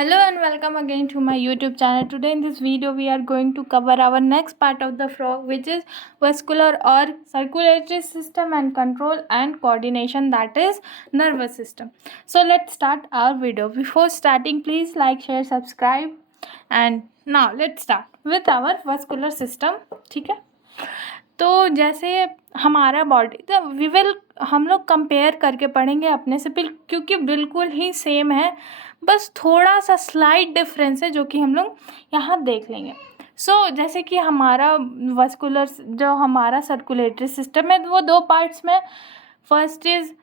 Hello and welcome again to my YouTube channel. Today in this video we are going to cover our next part of the frog, which is vascular or circulatory system and control and coordination, that is nervous system. So let's start our video. Before starting, please like, share, subscribe, and now let's start with our vascular system. ठीक है, तो जैसे हमारा body हम लोग compare करके पढ़ेंगे अपने से, क्योंकि बिल्कुल ही सेम है, बस थोड़ा सा स्लाइट डिफरेंस है जो कि हम लोग यहाँ देख लेंगे. जैसे कि हमारा वस्कुलर जो हमारा सर्कुलेटरी सिस्टम है वो दो पार्ट्स में. First is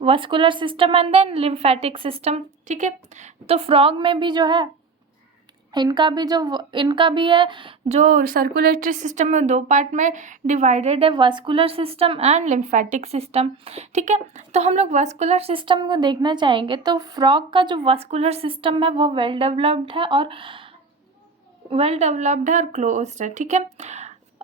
vascular system and then lymphatic system. ठीक है, तो फ्रॉग में भी जो है इनका भी है जो सर्कुलेटरी सिस्टम में दो पार्ट में डिवाइडेड है, vascular system and lymphatic system. ठीक है, तो हम लोग वस्कुलर सिस्टम को देखना चाहेंगे. तो फ्रॉग का जो वस्कुलर सिस्टम है वो वेल डेवलप्ड है और क्लोज्ड है. ठीक है,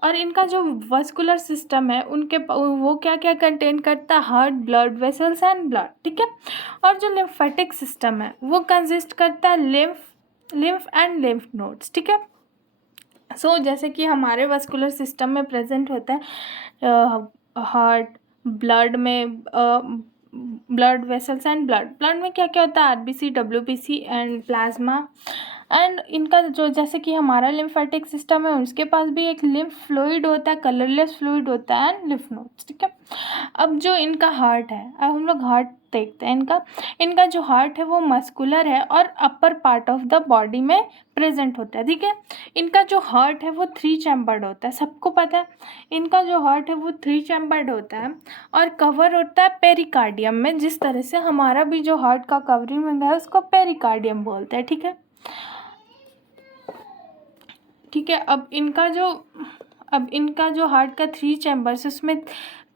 और इनका जो वस्कुलर सिस्टम है वो क्या क्या कंटेन करता है? Heart, blood vessels and blood. ठीक है, और जो लिम्फेटिक सिस्टम है वो कंसिस्ट करता है लिम्फ एंड लिम्फ नोड्स. ठीक है, जैसे कि हमारे वस्कुलर सिस्टम में प्रेजेंट होता है हार्ट, ब्लड में ब्लड वेसल्स एंड ब्लड में क्या क्या होता है? RBC, WBC and plasma. And इनका जो जैसे कि हमारा लिम्फेटिक सिस्टम है उसके पास भी एक लिम्फ फ्लूइड होता है, कलरलेस फ्लूइड होता है एंड लिम्फ नोड्स. ठीक है, अब जो इनका हार्ट है, अब हम लोग हार्ट देखते हैं. इनका जो हार्ट है वो मस्कुलर है और upper part of the body में प्रेजेंट होता है. ठीक है, इनका जो हार्ट है वो 3 चैम्बर्ड होता है, सबको पता है. इनका जो हार्ट है वो 3 चैम्बर्ड होता है और कवर होता है पेरिकार्डियम में. जिस तरह से हमारा भी जो हार्ट का कवरिंग है उसको पेरिकार्डियम बोलते हैं. ठीक है, अब इनका जो हार्ट का 3 चैम्बर्स, उसमें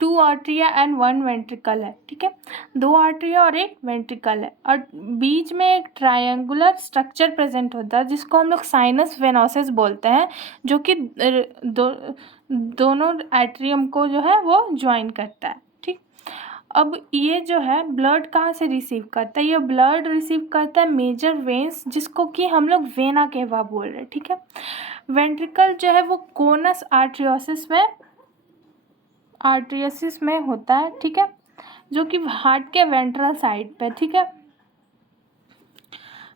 2 आर्टरिया एंड 1 वेंट्रिकल है. ठीक है, 2 आर्टरिया और 1 वेंट्रिकल है और बीच में एक ट्रायंगुलर स्ट्रक्चर प्रेजेंट होता है जिसको हम लोग साइनस वेनोसिस बोलते हैं, जो कि दोनों आर्टरियम को जो है वो ज्वाइन करता है. ठीक, अब ये जो है ब्लड कहाँ से रिसीव करता है? ये ब्लड रिसीव करता है मेजर वेन्स, जिसको कि हम लोग वेना केवा बोल रहे हैं. ठीक है, वेंट्रिकल जो है वो कोनस आर्टरियोसिस में होता है. ठीक है, जो कि हार्ट के वेंट्रल साइड पे. ठीक है,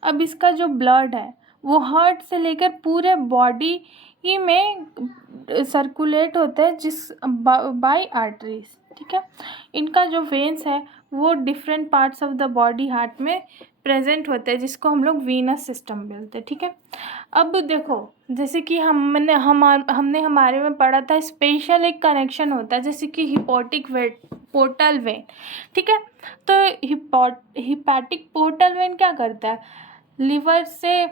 अब इसका जो ब्लड है वो हार्ट से लेकर पूरे बॉडी ही में सर्कुलेट होता है बाय आर्टरीज. ठीक है, इनका जो वेन्स है वो different parts of the body heart में प्रेजेंट होते हैं, जिसको हम लोग वीनस सिस्टम बोलते हैं. ठीक है, अब देखो जैसे कि हमने हमारे में पढ़ा था, स्पेशल एक कनेक्शन होता है जैसे कि हिपोटिक पोर्टल वेन. ठीक है, तो हिपैटिक पोर्टल वेन क्या करता है? लिवर से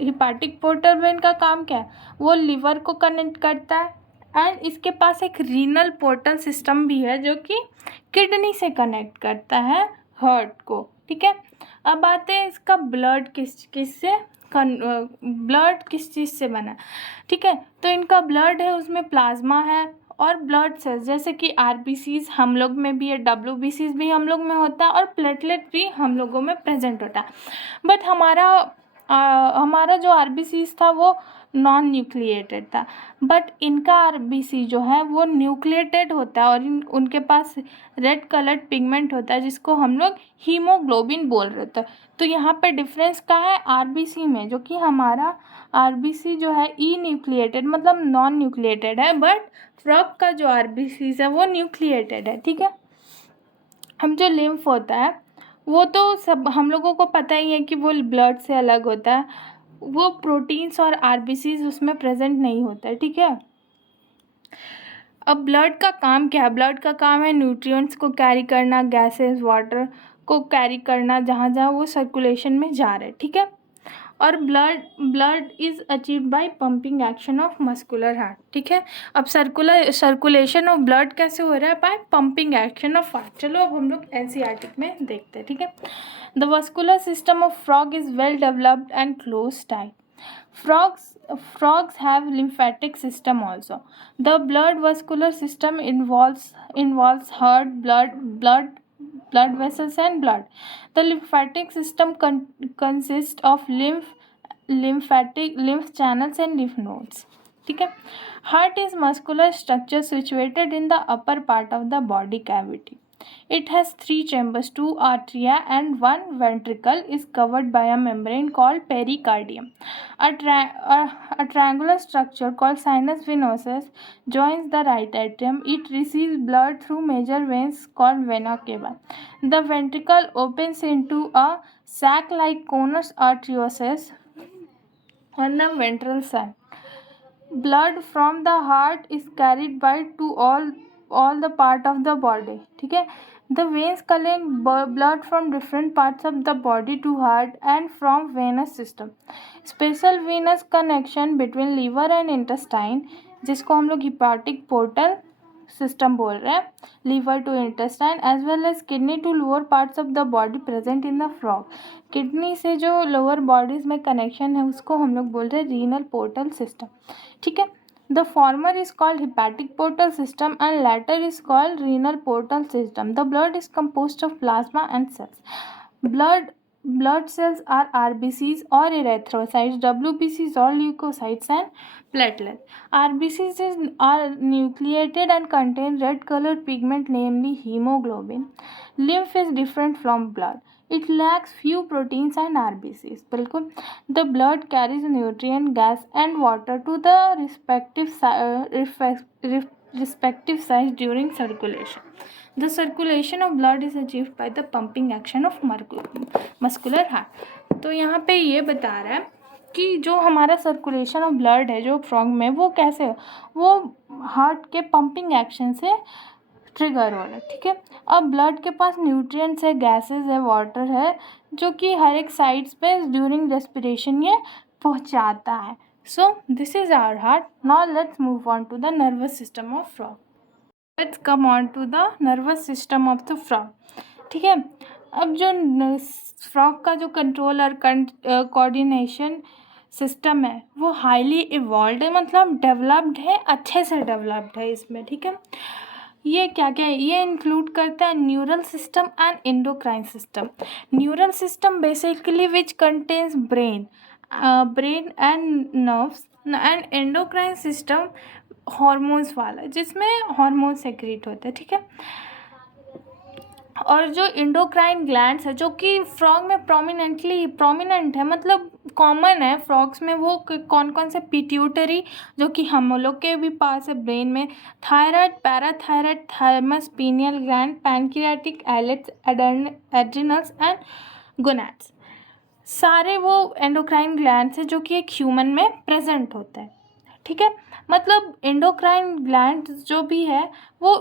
हिपैटिक पोर्टल वेन का काम क्या है? वो लिवर को कनेक्ट करता है एंड इसके पास एक रीनल पोर्टल सिस्टम भी है जो कि किडनी से कनेक्ट करता है हार्ट को. ठीक है, अब आते हैं इसका ब्लड किस चीज़ से बना. ठीक है, तो इनका ब्लड है उसमें प्लाज्मा है और ब्लड सेल्स जैसे कि आरबीसीज हम लोग में भी है, डब्ल्यूबीसीज भी हम लोग में होता है और प्लेटलेट भी हम लोगों में प्रेजेंट होता है. बट हमारा जो आरबीसीज था वो नॉन न्यूक्लिएटेड था, बट इनका आरबीसी जो है वो न्यूक्लिएटेड होता है और उनके पास रेड कलर्ड पिगमेंट होता है जिसको हम लोग हीमोग्लोबिन बोल रहे थे. तो यहाँ पे डिफरेंस क्या है आरबीसी में? जो कि हमारा आरबीसी जो है ई न्यूक्लिएटेड मतलब नॉन न्यूक्लिएटेड है, बट फ्रॉग का जो आरबीसी है वो न्यूक्लिएटेड है. ठीक है, हम जो लिम्फ होता है वो तो सब हम लोगों को पता ही है कि वो ब्लड से अलग होता है, वो प्रोटीन्स और आरबीसीज उसमें प्रेजेंट नहीं होता है. ठीक है, अब ब्लड का काम क्या है? ब्लड का काम है न्यूट्रिएंट्स को कैरी करना, गैसेस, वाटर को कैरी करना जहाँ जहाँ वो सर्कुलेशन में जा रहे हैं. ठीक है, और blood is achieved by pumping action of muscular heart. ठीक है, अब सर्कुलेशन ऑफ ब्लड कैसे हो रहा है? By pumping action of heart. चलो अब हम लोग एनसीईआरटी में देखते हैं. ठीक है, the vascular system of frog is well developed and close tight. Frogs have lymphatic system also. The blood vascular system involves heart, blood blood vessels and blood. The lymphatic system consists of lymph channels and lymph nodes. ठीक है. Heart is muscular structure situated in the upper part of the body cavity. It has 3 chambers, 2 atria and 1 ventricle is covered by a membrane called pericardium. A triangular structure called sinus venosus joins the right atrium. It receives blood through major veins called vena cava. The ventricle opens into a sac-like conus arteriosus on the ventral side. Blood from the heart is carried by to all the part of the body. ठीक है. The veins collect blood from different parts of the body to heart and from venous system. Special venous connection between liver and intestine, जिसको हम लोग hepatic portal system बोल रहे हैं, liver to intestine as well as kidney to lower parts of the body present in the frog. Kidney से जो lower bodies में connection है उसको हम लोग बोल रहे हैं renal portal system. ठीक है. The former is called hepatic portal system and latter is called renal portal system. The blood is composed of plasma and cells. Blood cells are RBCs or erythrocytes, WBCs or leukocytes and platelets. RBCs are nucleated and contain red colored pigment namely hemoglobin. Lymph is different from blood. It lacks few proteins and RBCs. बिल्कुल. The blood carries nutrient, gas and water to the respective sites during circulation. The circulation of blood is achieved by the pumping action of muscular heart. तो यहाँ पे ये बता रहा है कि जो हमारा सर्कुलेशन ऑफ ब्लड है जो फ्रॉग में वो कैसे हो, वो हार्ट के पंपिंग एक्शन से ट्रिगर हो रहा है. ठीक है. अब ब्लड के पास न्यूट्रिएंट्स है, गैसेस है, वाटर है जो कि हर एक साइड्स पे ड्यूरिंग रेस्पिरेशन ये पहुंचाता है. So this is our heart. Now let's move on to the nervous system of frog. Let's come on to the nervous system of the frog. ठीक है. अब जो फ्रॉग का जो कंट्रोल और कोऑर्डिनेशन सिस्टम है वो हाईली इवॉल्व है, मतलब डेवलप्ड है, अच्छे से डेवलप्ड है इसमें. ठीक है. ये क्या क्या है, ये इंक्लूड करता है neural system and endocrine system. Neural system basically which contains brain and nerves and endocrine system hormones वाला जिसमें हॉर्मोन सेक्रेट होते हैं. ठीक है. और जो इंडोक्राइन ग्लैंड्स है जो कि फ्रॉग में प्रोमिनेंट है, मतलब कॉमन है फ्रॉग्स में, वो कौन कौन से, पिट्यूटरी जो कि हम लोग के भी पास है ब्रेन में, thyroid, parathyroid, thymus, pineal gland, pancreatic islets, adrenals and gonads, सारे वो एंडोक्राइन ग्लैंड्स है जो कि एक ह्यूमन में प्रेजेंट होता है. ठीक है. मतलब एंडोक्राइन ग्लैंड जो भी है वो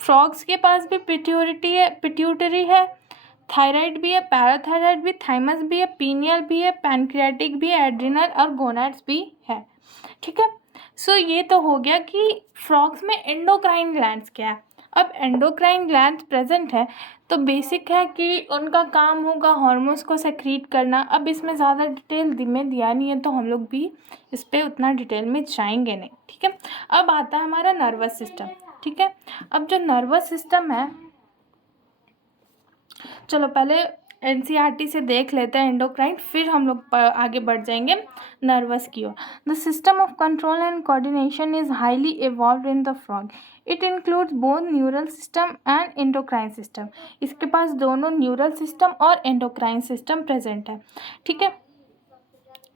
फ्रॉग्स के पास भी पिट्यूटरी है, थायराइड भी है, पैराथायराइड भी, थाइमस भी है, पीनियल भी है, पैनक्रियाटिक भी है, एड्रिनल और गोनैड्स भी है. ठीक है. सो ये तो हो गया कि फ्रॉग्स में एंडोक्राइन ग्लैंड्स क्या है. अब एंडोक्राइन ग्लैंड्स प्रेजेंट है तो बेसिक है कि उनका काम होगा हार्मोन्स को सेक्रीट करना. अब इसमें ज़्यादा डिटेल में दिया नहीं है तो हम लोग भी इस पर उतना डिटेल में जाएंगे नहीं. ठीक है. अब आता है हमारा नर्वस सिस्टम. ठीक है. अब जो नर्वस सिस्टम है, चलो पहले एनसीईआरटी से देख लेते हैं एंडोक्राइन, फिर हम लोग आगे बढ़ जाएंगे नर्वस की ओर. The system of control and coordination is highly evolved in the frog. It includes both neural system and endocrine system. इसके पास दोनों न्यूरल सिस्टम और एंडोक्राइन सिस्टम प्रेजेंट है. ठीक है.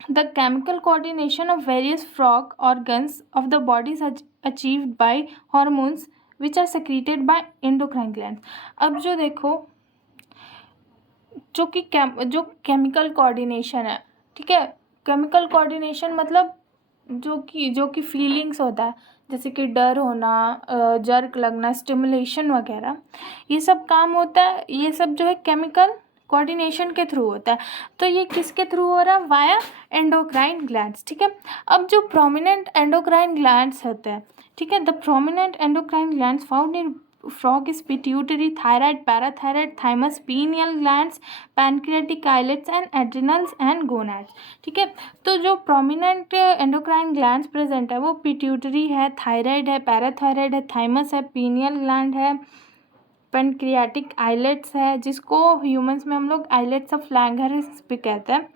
The chemical coordination of various frog organs of the body is achieved by hormones which are secreted by endocrine glands. अब जो देखो जो केमिकल कोऑर्डिनेशन है. ठीक है. केमिकल कोऑर्डिनेशन मतलब जो कि फीलिंग्स होता है, जैसे कि डर होना, जर्क लगना, स्टिमुलेशन वगैरह, ये सब काम होता है. ये सब जो है केमिकल कोऑर्डिनेशन के थ्रू होता है. तो ये किसके थ्रू हो रहा है, वाया एंडोक्राइन ग्लैंड्स. ठीक है. अब जो प्रोमिनेंट एंडोक्राइन ग्लैंड्स होते हैं, ठीक है, the prominent endocrine glands found in frog is pituitary, thyroid, parathyroid, thymus, pineal glands, pancreatic islets and adrenals and gonads. ठीक है. तो जो प्रोमिनेंट एंडोक्राइन ग्लैंड्स प्रेजेंट है वो पिट्यूटरी है, थायराइड है, पैराथायराइड है, थाइमस है, पीनियल ग्लैंड है, पेनक्रियाटिक आइलेट्स है, जिसको ह्यूमंस में हम लोग आइलेट्स ऑफ लैंगरहंस भी कहते हैं,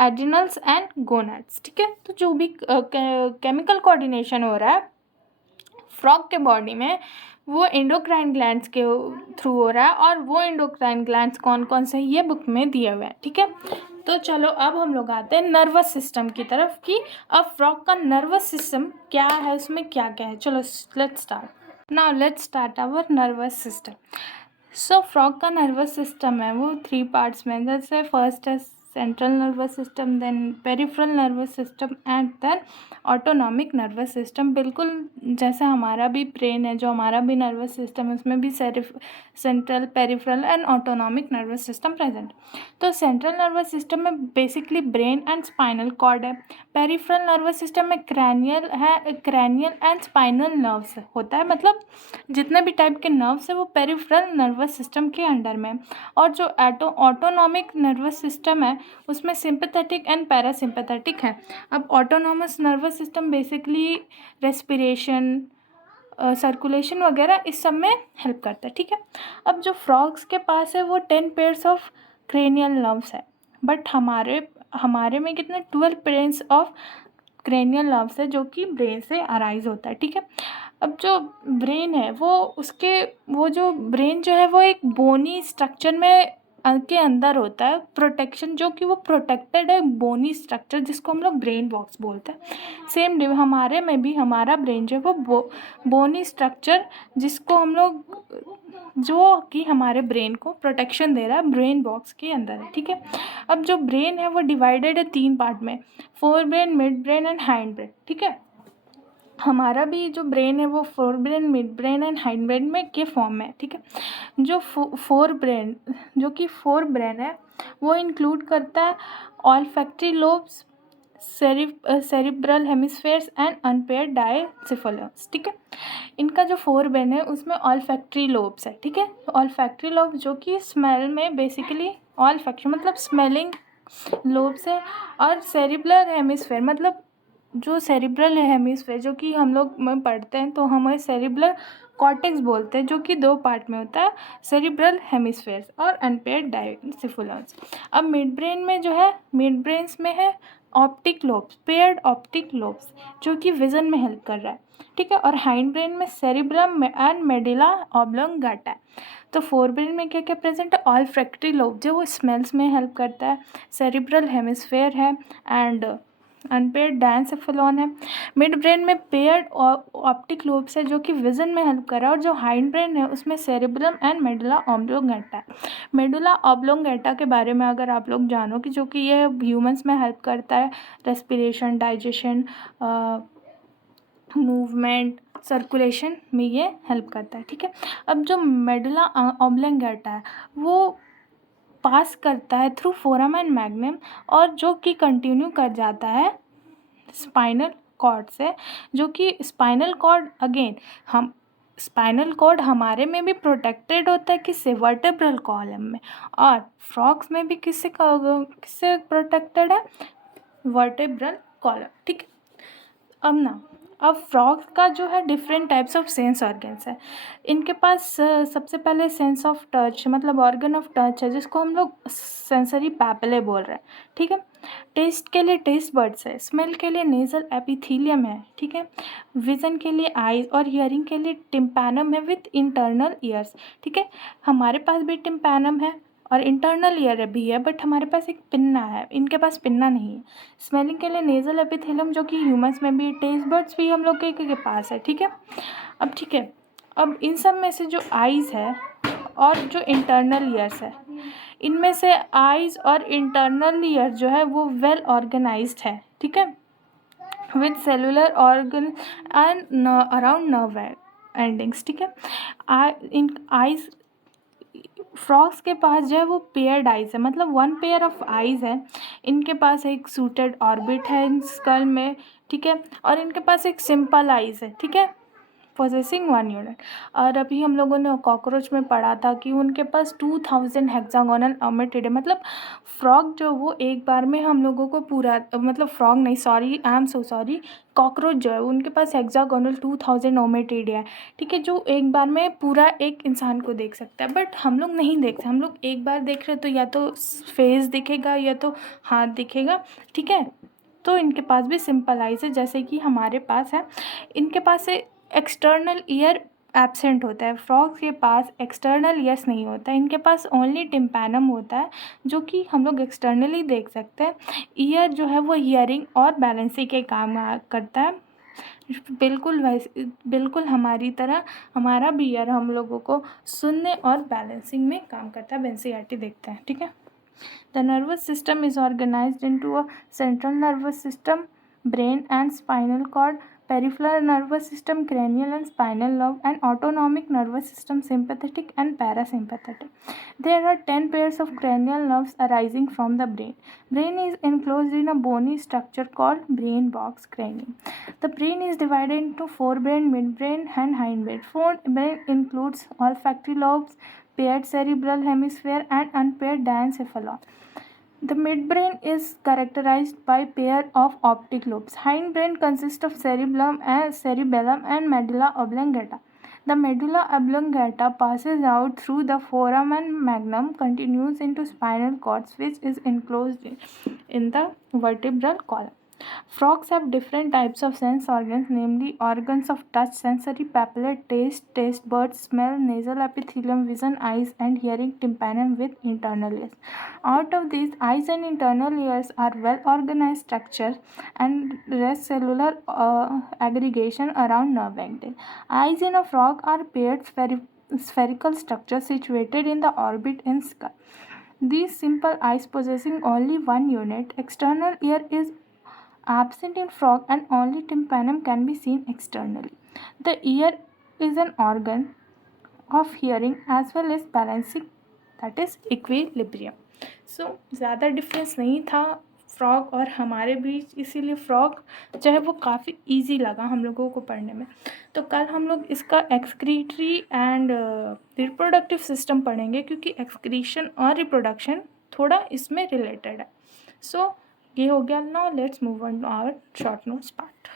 एड्रिनल्स एंड गोनाड्स। ठीक है, तो जो भी केमिकल कोऑर्डिनेशन हो रहा है फ्रॉग के बॉडी में वो एंडोक्राइन ग्लैंड्स के थ्रू हो रहा है, और वो एंडोक्राइन ग्लैंड्स कौन कौन से ये बुक में दिए हुए हैं। ठीक है, तो चलो अब हम लोग आते हैं नर्वस सिस्टम की तरफ कि अब फ्रॉग का नर्वस सिस्टम क्या है, उसमें क्या क्या है। चलो let's start now, let's start our nervous system. So frog का नर्वस सिस्टम है वो 3 पार्ट्स में, जैसे फर्स्ट है central nervous system, then peripheral nervous system and then autonomic nervous system. बिल्कुल जैसे हमारा भी ब्रेन है, जो हमारा भी नर्वस सिस्टम है, उसमें भी central, peripheral and autonomic nervous system present. तो सेंट्रल नर्वस सिस्टम में basically brain and spinal cord है। पेरिफेरल नर्वस सिस्टम में क्रैनियल एंड स्पाइनल नर्व्स होता है, मतलब जितने भी टाइप के नर्व्स है वो पेरिफेरल नर्वस सिस्टम के अंडर में। और जो ऑटोनॉमिक नर्वस सिस्टम है उसमें सिंपैथेटिक एंड पैरासिम्पैथेटिक है। अब autonomous nervous system basically respiration, circulation वगैरह इस सब में हेल्प करता है। ठीक है, अब जो फ्रॉग्स के पास है वो 10 पेयर्स ऑफ क्रेनियल नर्व्स है, बट हमारे में कितने 12 पेयर्स ऑफ क्रेनियल नर्व्स है, जो कि ब्रेन से अराइज होता है। ठीक है, अब जो ब्रेन है वो जो ब्रेन जो है वो एक बोनी स्ट्रक्चर में के अंदर होता है, प्रोटेक्शन, जो कि वो प्रोटेक्टेड है बोनी स्ट्रक्चर, जिसको हम लोग ब्रेन बॉक्स बोलते हैं। सेम हमारे में भी हमारा ब्रेन जो है वो बोनी स्ट्रक्चर, जिसको हम लोग, जो कि हमारे ब्रेन को प्रोटेक्शन दे रहा है, ब्रेन बॉक्स के अंदर है। ठीक है, अब जो ब्रेन है वो डिवाइडेड है 3 पार्ट में, fore brain, mid brain and hind brain. ठीक है, हमारा भी जो ब्रेन है वो fore brain, mid brain and hind brain में के फॉर्म में है। ठीक है, जो फोर ब्रेन है वो इंक्लूड करता है olfactory lobes, cerebral hemispheres and unpaired diencephalons. ठीक है, इनका जो फोर ब्रेन है उसमें ऑल्फैक्टरी लोब्स है। ठीक है, ऑल्फैक्टरी लोब जो कि स्मेल में बेसिकली ऑल्फैक्शन मतलब स्मेलिंग लोब्स है, और सेरिब्रल हेमिस्फेयर मतलब जो सेरिब्रल हेमिस्फेयर जो कि हम लोग में पढ़ते हैं तो हमें सेरिब्रल कॉर्टेक्स बोलते हैं, जो कि 2 पार्ट में होता है, सेरिब्रल हेमिस्फेयर और अनपेयर्ड डायसेफेलन्स। अब मिड ब्रेन में जो है, मिड ब्रेन्स में है optic lobes, paired optic lobes, जो कि विजन में हेल्प कर रहा है। ठीक है, और हाइंड ब्रेन में सेरिब्रम एंड मेडुला ऑब्लोंगेटा है। तो फोर ब्रेन में क्या क्या प्रेजेंट है, ऑल्फैक्टरी लोब जो वो स्मेल्स में हेल्प करता है, सेरिब्रल हेमिस्फेयर है एंड अनपेयर्ड डायसेफेलॉन है। मिड ब्रेन में पेयर्ड ऑप्टिक लोब्स है, जो कि विजन में हेल्प कर रहा है, और जो हाइंड ब्रेन है उसमें सेरिब्रम एंड मेडुला ऑब्लोंगेटा है। मेडुला ऑब्लोंगेटा के बारे में अगर आप लोग जानो कि जो कि ये ह्यूमंस में हेल्प करता है, रेस्पिरेशन, डाइजेशन, मूवमेंट, सर्कुलेशन में ये हेल्प करता है। ठीक है, अब जो मेडुला ऑब्लोंगेटा है वो पास करता है थ्रू फोरम एंड मैग्नम, और जो कि कंटिन्यू कर जाता है स्पाइनल कॉर्ड से, जो कि स्पाइनल कॉर्ड अगेन हम स्पाइनल कॉर्ड हमारे में भी प्रोटेक्टेड होता है किससे, वर्टेब्रल कॉलम में, और फ्रॉग्स में भी किससे प्रोटेक्टेड है, वर्टेब्रल कॉलम। ठीक है, अब फ्रॉग्स का जो है different types of sense organs है। इनके पास सबसे पहले सेंस ऑफ टच मतलब ऑर्गन ऑफ टच है, जिसको हम लोग सेंसरी पैपिले बोल रहे हैं। ठीक है, टेस्ट के लिए टेस्ट बड्स है, स्मेल के लिए नेजल एपिथीलियम है। ठीक है, विजन के लिए आईज, और हियरिंग के लिए टिम्पैनम है विथ इंटरनल ईयर्स। ठीक है, हमारे पास भी टिम्पैनम है और इंटरनल ईयर भी है, बट हमारे पास एक पिन्ना है, इनके पास पिन्ना नहीं है। स्मेलिंग के लिए नेजल एपिथेलियम, जो कि ह्यूमंस में भी, टेस्ट बड्स भी हम लोग के पास है। ठीक है, अब इन सब में से जो आइज़ है और जो इंटरनल ईयर्स है, इनमें से आइज़ और इंटरनल ईयर जो है वो वेल ऑर्गेनाइज्ड है। ठीक है, with cellular organ and around nerve endings. ठीक है, इन आइज़ फ्रॉग्स के पास जो है वो पेयर्ड आइज़ है, मतलब 1 पेयर ऑफ आइज़ है। इनके पास एक सूटेड ऑर्बिट है इन स्कल में। ठीक है, और इनके पास एक सिंपल आइज़ है। ठीक है, पोजेसिंग 1 यूनिट। और अभी हम लोगों ने कॉकरोच में पढ़ा था कि उनके पास 2000 हेक्सागोनल ओमेटिड, मतलब फ्रॉग जो वो एक बार में हम लोगों को पूरा, मतलब फ्रॉग नहीं, sorry, I am so sorry, cockroach जो है उनके पास हेक्सागोनल 2000 ओमेटिड है, ठीक है, जो एक बार में पूरा एक इंसान को देख सकता है। बट हम लोग नहीं देखते, हम लोग एक बार देख रहे तो या तो फेस दिखेगा या तो हाथ दिखेगा, ठीक है। तो इनके पास भी सिंपल आइज है जैसे कि हमारे पास है। इनके पास से एक्सटर्नल ईयर एब्सेंट होता है, फ्रॉग के पास एक्सटर्नल ईयर्स नहीं होता है, इनके पास ओनली टिम्पैनम होता है जो कि हम लोग एक्सटर्नली देख सकते हैं। ईयर जो है वो हियरिंग और बैलेंसिंग के काम करता है, बिल्कुल वैसे, बिल्कुल हमारी तरह हमारा भी ईयर हम लोगों को सुनने और बैलेंसिंग में काम करता है। एनसीईआरटी देखते हैं, ठीक है। The nervous system is organized into a central nervous system, brain and spinal cord, peripheral nervous system, cranial and spinal lobe, and autonomic nervous system, sympathetic and parasympathetic. There are 10 pairs of cranial nerves arising from the brain. Brain is enclosed in a bony structure called brain box cranium. The brain is divided into forebrain, midbrain, and hindbrain. Forebrain includes olfactory lobes, paired cerebral hemisphere, and unpaired diencephalon. The midbrain is characterized by pair of optic lobes. Hindbrain consists of cerebellum and medulla oblongata. The medulla oblongata passes out through the foramen magnum, continues into spinal cord, which is enclosed in the vertebral column. Frogs have different types of sense organs, namely organs of touch, sensory, papillary, taste buds, smell, nasal epithelium, vision, eyes, and hearing, tympanum with internal ears. Out of these, eyes and internal ears are well organized structures and rest cellular aggregation around nerve ending. Eyes in a frog are paired spherical structures situated in the orbit and skull. These simple eyes possessing only one unit, external ear is absent in frog and only tympanum can be seen externally. The ear is an organ of hearing as well as balancing, that is equilibrium. So ज़्यादा difference नहीं था frog और हमारे बीच, इसीलिए frog जो है वो काफ़ी इजी लगा हम लोगों को पढ़ने में। तो कल हम लोग इसका एक्सक्रीटरी एंड रिप्रोडक्टिव सिस्टम पढ़ेंगे क्योंकि एक्सक्रीशन और रिप्रोडक्शन थोड़ा इसमें रिलेटेड है। सो ये हो गया। Now let's move on to our short notes part.